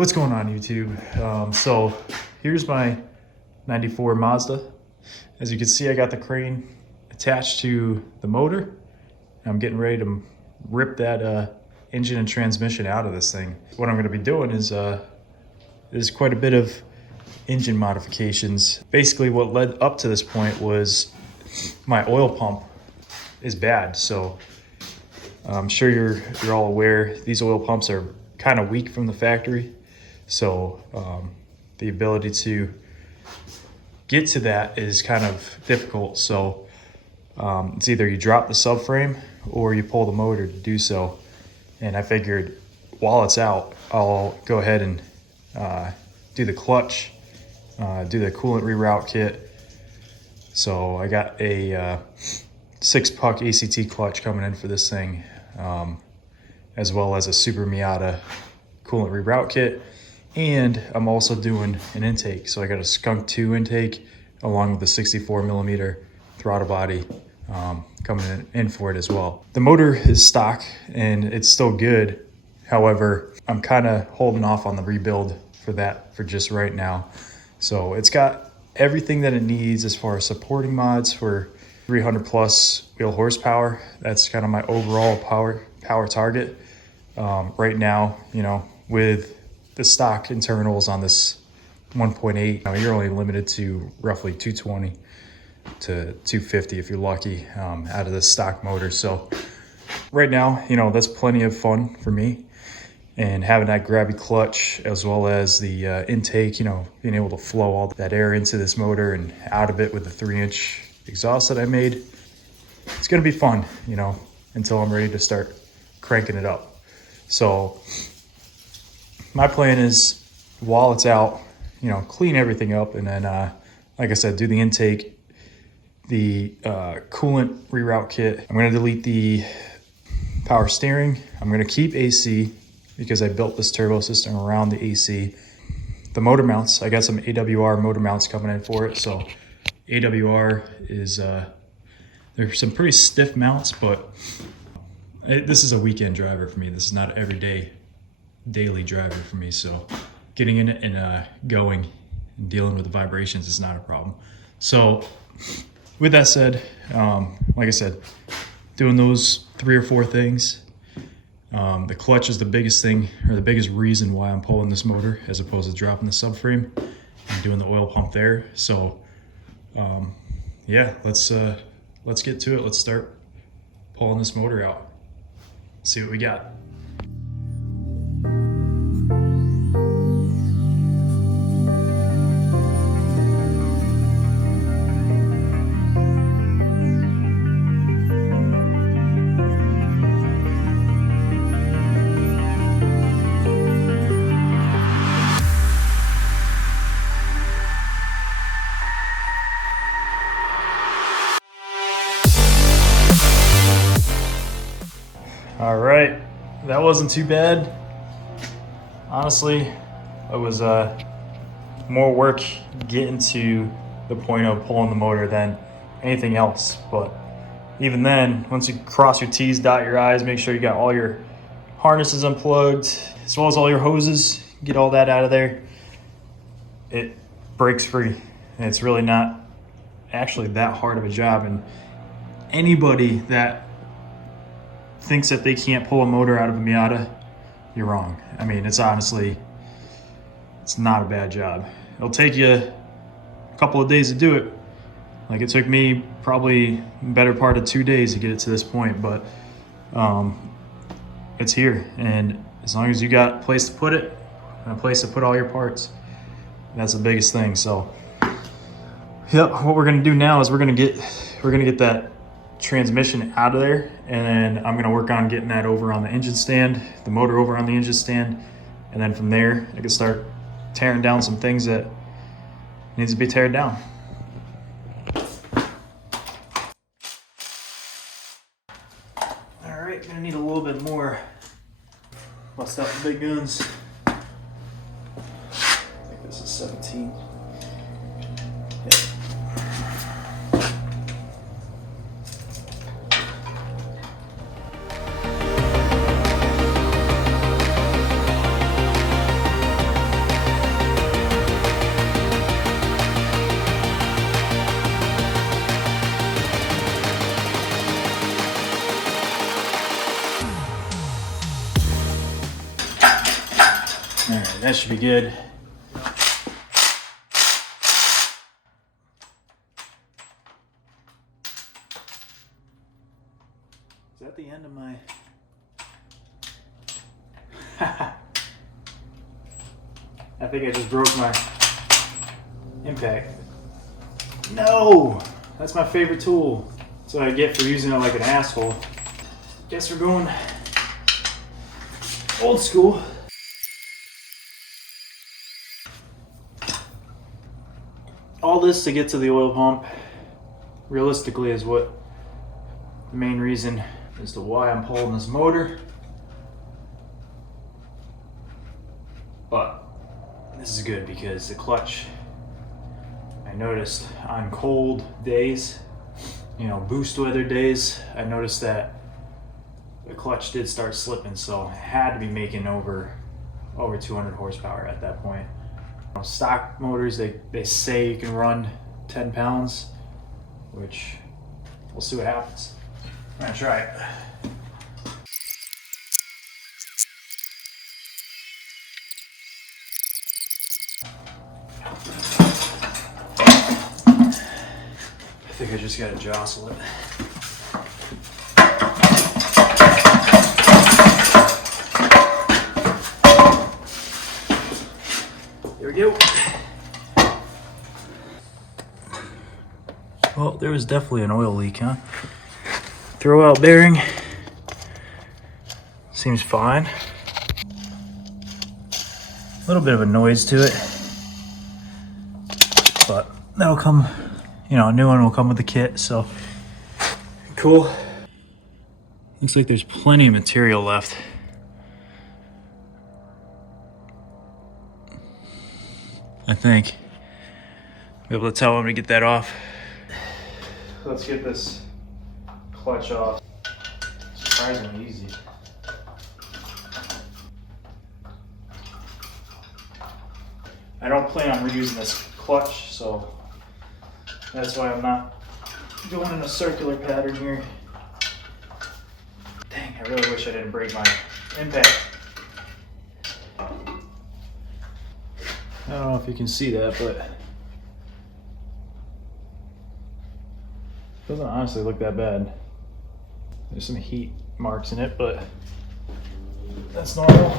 What's going on, YouTube? So here's my 94 Mazda. As you can see, I got the crane attached to the motor. I'm getting ready to rip that engine and transmission out of this thing. What I'm going to be doing is there's quite a bit of engine modifications. Basically what led up to this point was my oil pump is bad. So I'm sure you're all aware these oil pumps are kind of weak from the factory. So the ability to get to that is kind of difficult. So it's either you drop the subframe or you pull the motor to do so. And I figured while it's out, I'll go ahead and do the clutch, do the coolant reroute kit. So I got a 6-puck ACT clutch coming in for this thing, as well as a Super Miata coolant reroute kit. And I'm also doing an intake. So I got a Skunk 2 intake along with the 64 millimeter throttle body coming in for it as well. The motor is stock and it's still good. However, I'm kind of holding off on the rebuild for that for just right now. So it's got everything that it needs as far as supporting mods for 300 plus wheel horsepower. That's kind of my overall power target. Right now, you know, with the stock internals on this 1.8, you're only limited to roughly 220 to 250 if you're lucky out of the stock motor. So right now, you know, that's plenty of fun for me. And having that grabby clutch as well as the intake, you know, being able to flow all that air into this motor and out of it with the 3-inch exhaust that I made, it's gonna be fun, you know, until I'm ready to start cranking it up. So my plan is while it's out, you know, clean everything up and then, like I said, do the intake, the coolant reroute kit. I'm gonna delete the power steering. I'm gonna keep AC because I built this turbo system around the AC. The motor mounts, I got some AWR motor mounts coming in for it. So AWR is, there's some pretty stiff mounts, but this is a weekend driver for me. This is not everyday, daily driver for me. So getting in it and going and dealing with the vibrations is not a problem. So with that said, like I said, doing those 3 or 4 things. The clutch is the biggest thing, or the biggest reason why I'm pulling this motor as opposed to dropping the subframe and doing the oil pump there. So yeah, let's get to it. Let's start pulling this motor out. See what we got. All right, that wasn't too bad. Honestly, it was more work getting to the point of pulling the motor than anything else. But even then, once you cross your T's, dot your I's, make sure you got all your harnesses unplugged, as well as all your hoses, get all that out of there. It breaks free, and it's really not actually that hard of a job. And anybody that thinks that they can't pull a motor out of a Miata, you're wrong. I mean, it's honestly, it's not a bad job. It'll take you a couple of days to do it. Like it took me probably better part of 2 days to get it to this point, but it's here. And as long as you got a place to put it and a place to put all your parts, that's the biggest thing. So yep, what we're gonna do now is we're gonna get that transmission out of there, and then I'm gonna work on getting that over on the engine stand, the motor over on the engine stand, and then from there I can start tearing down some things that needs to be teared down. All right, gonna need a little bit more. Bust out the big guns. I think this is 17. Yep. All right, that should be good. Is that the end of my... I think I just broke my impact. No! That's my favorite tool. That's what I get for using it like an asshole. Guess we're going old school. All this to get to the oil pump, realistically, is what the main reason as to why I'm pulling this motor. But this is good because the clutch, I noticed on cold days, you know, boost weather days, I noticed that the clutch did start slipping, so it had to be making over 200 horsepower at that point. Stock motors, they say you can run 10 pounds, which we'll see what happens. I'm gonna try it. I think I just gotta jostle it. There we go. Well, there was definitely an oil leak, huh? Throw out bearing. Seems fine. A little bit of a noise to it. But that'll come, you know, a new one will come with the kit, so cool. Looks like there's plenty of material left. I think I'll be able to tell him to get that off. Let's get this clutch off. Surprisingly easy. I don't plan on reusing this clutch, so that's why I'm not going in a circular pattern here. Dang, I really wish I didn't break my impact. I don't know if you can see that, but it doesn't honestly look that bad. There's some heat marks in it, but that's normal.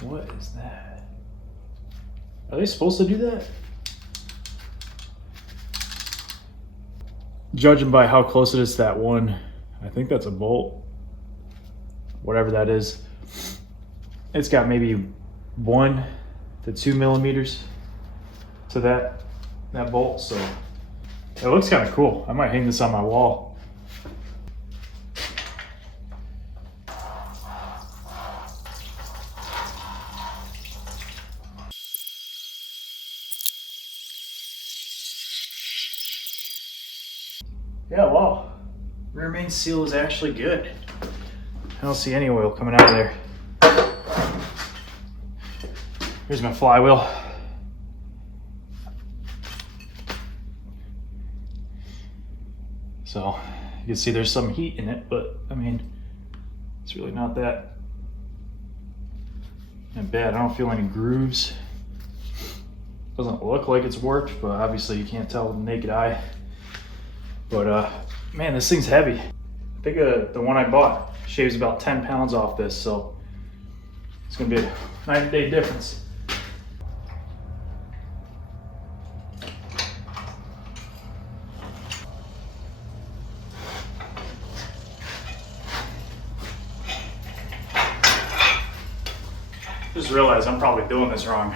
What is that? Are they supposed to do that? Judging by how close it is to that one, I think that's a bolt. Whatever that is. It's got maybe 1 to 2 millimeters to that bolt, so it looks kind of cool. I might hang this on my wall. Yeah, wow. Rear main seal is actually good. I don't see any oil coming out of there. Here's my flywheel. So you can see there's some heat in it, but I mean, it's really not that bad. I don't feel any grooves. Doesn't look like it's worked, but obviously you can't tell with the naked eye. But man, this thing's heavy. I think the one I bought shaves about 10 pounds off this, so it's gonna be a night and day difference. Just realized I'm probably doing this wrong.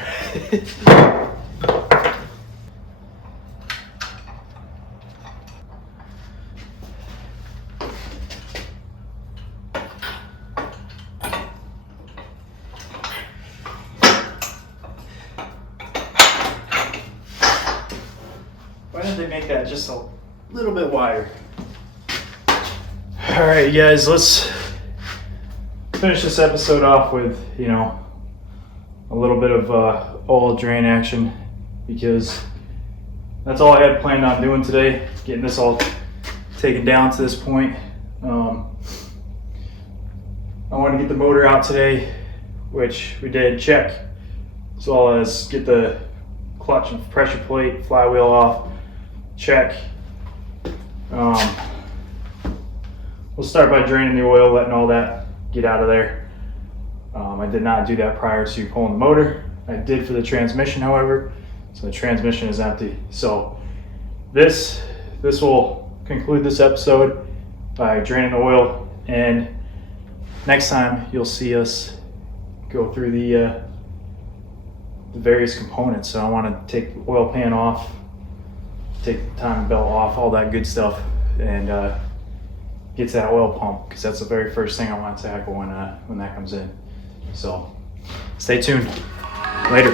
Why didn't they make that just a little bit wider? All right, you guys, let's finish this episode off with, you know, a little bit of oil drain action, because that's all I had planned on doing today, getting this all taken down to this point. I want to get the motor out today, which we did, check, as well as get the clutch and pressure plate, flywheel off, check. We'll start by draining the oil, letting all that get out of there. I did not do that prior to pulling the motor. I did for the transmission, however, so the transmission is empty. So this will conclude this episode by draining the oil, and next time you'll see us go through the various components. So I want to take the oil pan off, take the timing belt off, all that good stuff, and get to that oil pump, because that's the very first thing I want to tackle when that comes in. So stay tuned. Later.